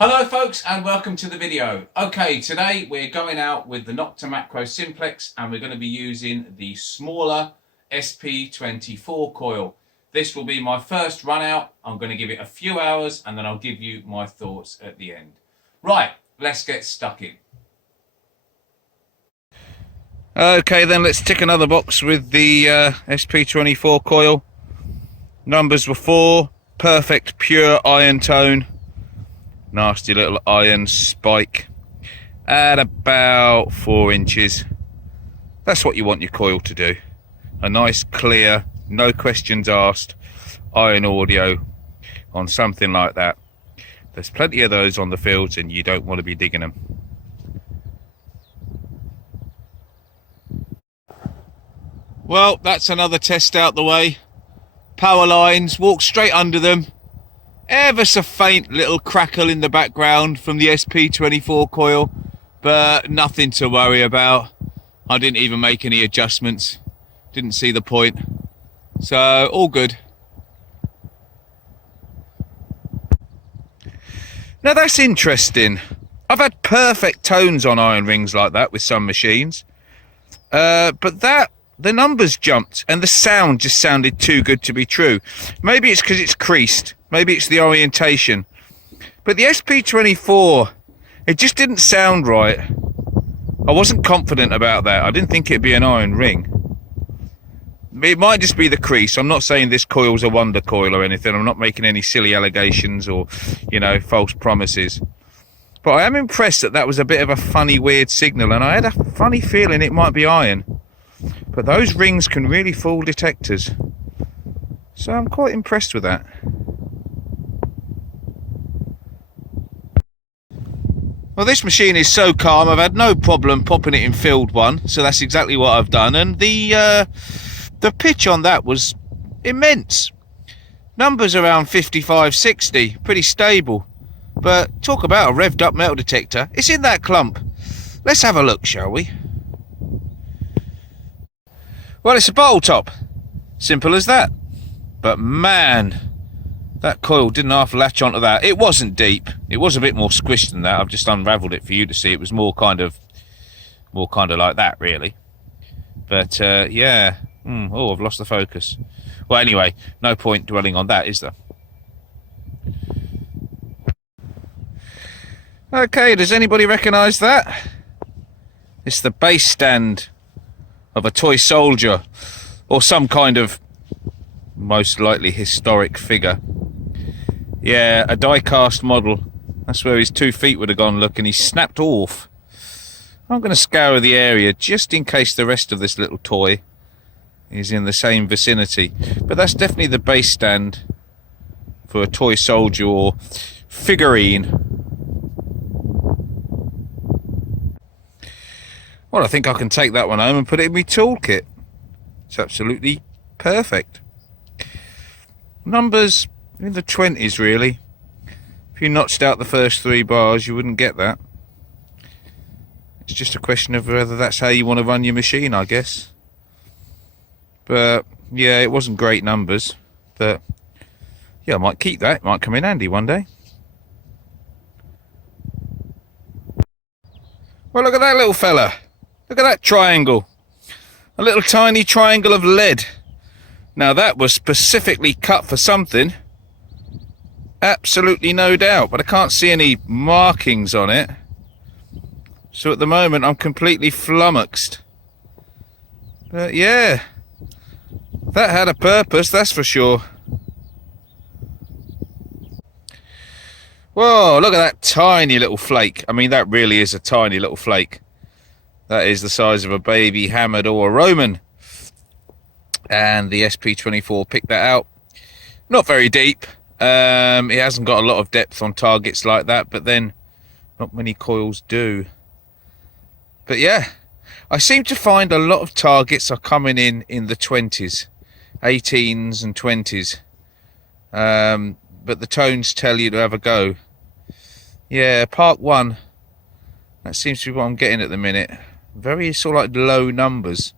Hello folks and welcome to the video. Okay, today we're going out with the Nocta Macro Simplex and we're going to be using the smaller SP24 coil. This will be my first run out. I'm going to give it a few hours and then I'll give you my thoughts at the end. Right, let's get stuck in. Okay then, let's tick another box with the SP24 coil. Numbers were 4, perfect pure iron tone. Nasty little iron spike at about 4 inches. That's what you want your coil to do. A nice clear, no questions asked iron audio on something like that. There's plenty of those on the fields and you don't want to be digging them. Well, that's another test out the way. Power lines, walk straight under them. Ever so faint little crackle in the background from the SP24 coil, but nothing to worry about. I didn't even make any adjustments. Didn't see the point. So, all good. Now that's interesting. I've had perfect tones on iron rings like that with some machines. But the numbers jumped and the sound just sounded too good to be true. Maybe it's because it's creased. Maybe it's the orientation. But the SP24, it just didn't sound right. I wasn't confident about that. I didn't think it'd be an iron ring. It might just be the crease. I'm not saying this coil's a wonder coil or anything. I'm not making any silly allegations or, false promises. But I am impressed that was a bit of a funny, weird signal. And I had a funny feeling it might be iron. But those rings can really fool detectors. So I'm quite impressed with that. Well, this machine is so calm, I've had no problem popping it in field 1. So that's exactly what I've done. And the pitch on that was immense. Numbers around 55, 60, pretty stable. But talk about a revved up metal detector. It's in that clump. Let's have a look, shall we? Well, it's a bottle top. Simple as that. But man, that coil didn't half latch onto that. It wasn't deep. It was a bit more squished than that. I've just unravelled it for you to see. It was more kind of like that, really. But yeah. Oh, I've lost the focus. Well, anyway, no point dwelling on that, is there? Okay, does anybody recognise that? It's the base stand of a toy soldier or some kind of most likely historic figure. Yeah, a die-cast model. That's where his 2 feet would have gone, look, and he's snapped off. I'm going to scour the area just in case the rest of this little toy is in the same vicinity. But that's definitely the base stand for a toy soldier or figurine. Well, I think I can take that one home and put it in my toolkit. It's absolutely perfect. Numbers in the 20s, really. If you notched out the first 3 bars, you wouldn't get that. It's just a question of whether that's how you want to run your machine, I guess. But, yeah, it wasn't great numbers. But, yeah, I might keep that. It might come in handy one day. Well, look at that little fella. Look at that triangle. A little tiny triangle of lead. Now that was specifically cut for something. Absolutely no doubt. But I can't see any markings on it. So at the moment I'm completely flummoxed. But yeah. That had a purpose, that's for sure. Whoa, look at that tiny little flake. I mean, that really is a tiny little flake. That is the size of a baby hammered or a Roman. And the SP24 picked that out. Not very deep. It hasn't got a lot of depth on targets like that, but then not many coils do. But yeah, I seem to find a lot of targets are coming in the 20s, 18s and 20s. But the tones tell you to have a go. Yeah, Park 1. That seems to be what I'm getting at the minute. Very sort of like low numbers.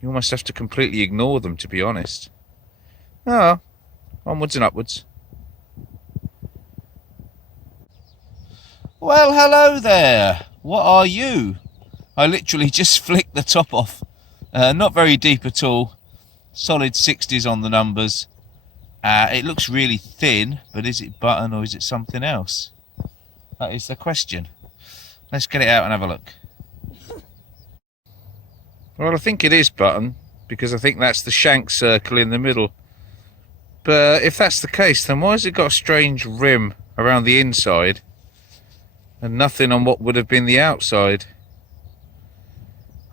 You almost have to completely ignore them, to be honest. Oh, onwards and upwards. Well, hello there. What are you? I literally just flicked the top off. Not very deep at all. Solid 60s on the numbers. It looks really thin, but is it button or is it something else? That is the question. Let's get it out and have a look. Well, I think it is button, because I think that's the shank circle in the middle. But if that's the case, then why has it got a strange rim around the inside and nothing on what would have been the outside?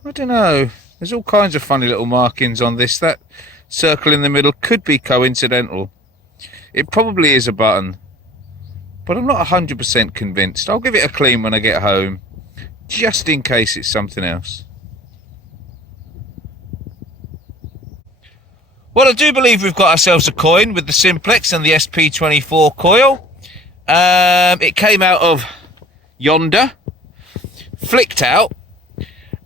I don't know. There's all kinds of funny little markings on this. That circle in the middle could be coincidental. It probably is a button, but I'm not 100% convinced. I'll give it a clean when I get home, just in case it's something else. Well, I do believe we've got ourselves a coin with the Simplex and the SP24 coil. It came out of yonder, flicked out,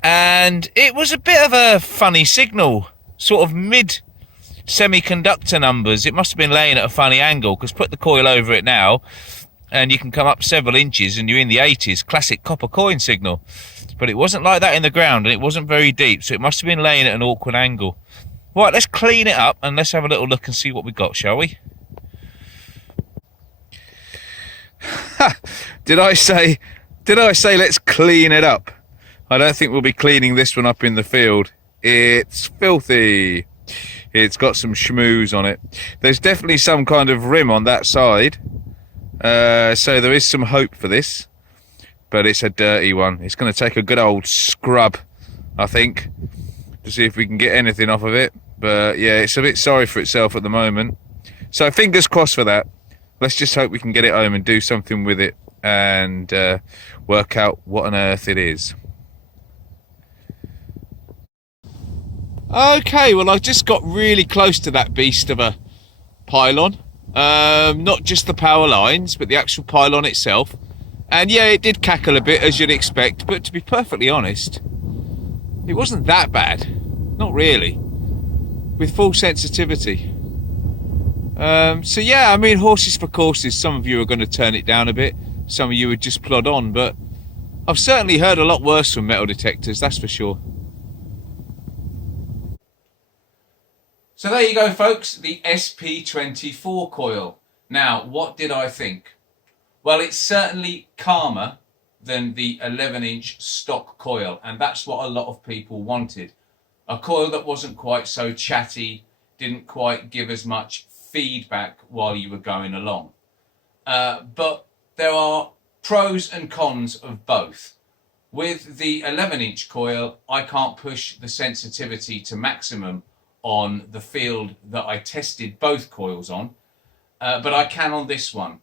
and it was a bit of a funny signal, sort of mid semiconductor numbers. It must have been laying at a funny angle, because put the coil over it now and you can come up several inches and you're in the 80s. Classic copper coin signal. But it wasn't like that in the ground, and it wasn't very deep, so it must have been laying at an awkward angle. Right, let's clean it up and let's have a little look and see what we got, shall we? Did I say let's clean it up? I don't think we'll be cleaning this one up in the field. It's filthy. It's got some schmooze on it. There's definitely some kind of rim on that side. So there is some hope for this. But it's a dirty one. It's going to take a good old scrub, I think, to see if we can get anything off of it. But yeah, it's a bit sorry for itself at the moment. So fingers crossed for that. Let's just hope we can get it home and do something with it and work out what on earth it is. Okay, well, I just got really close to that beast of a pylon. Not just the power lines, but the actual pylon itself. And yeah, it did cackle a bit, as you'd expect, but to be perfectly honest, it wasn't that bad. Not really. With full sensitivity. So yeah, I mean, horses for courses. Some of you are going to turn it down a bit. Some of you would just plod on, but I've certainly heard a lot worse from metal detectors, that's for sure. So there you go, folks, the SP24 coil. Now, what did I think? Well, it's certainly calmer than the 11-inch stock coil, and that's what a lot of people wanted. A coil that wasn't quite so chatty, didn't quite give as much feedback while you were going along. But there are pros and cons of both. With the 11-inch coil, I can't push the sensitivity to maximum on the field that I tested both coils on, but I can on this one.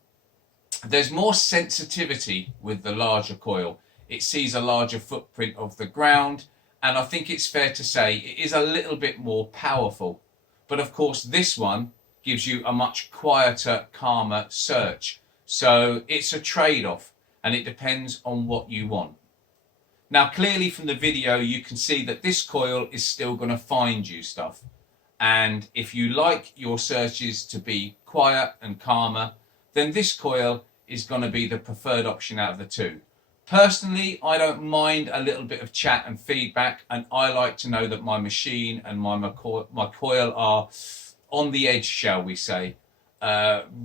There's more sensitivity with the larger coil. It sees a larger footprint of the ground, and I think it's fair to say it is a little bit more powerful. But of course, this one gives you a much quieter, calmer search. So it's a trade-off, and it depends on what you want. Now, clearly from the video, you can see that this coil is still going to find you stuff. And if you like your searches to be quiet and calmer, then this coil is going to be the preferred option out of the two. Personally, I don't mind a little bit of chat and feedback, and I like to know that my machine and my coil are on the edge, shall we say,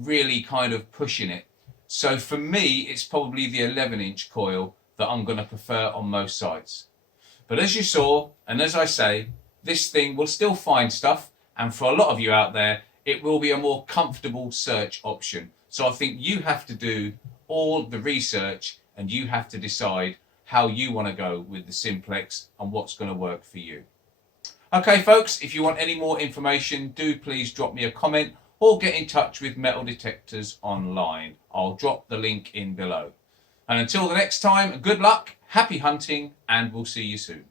really kind of pushing it. So for me, it's probably the 11-inch coil that I'm going to prefer on most sites. But as you saw, and as I say, this thing will still find stuff, and for a lot of you out there, it will be a more comfortable search option. So I think you have to do all the research, and you have to decide how you want to go with the Simplex and what's going to work for you. Okay, folks, if you want any more information, do please drop me a comment or get in touch with Metal Detectors Online. I'll drop the link in below. And until the next time, good luck, happy hunting, and we'll see you soon.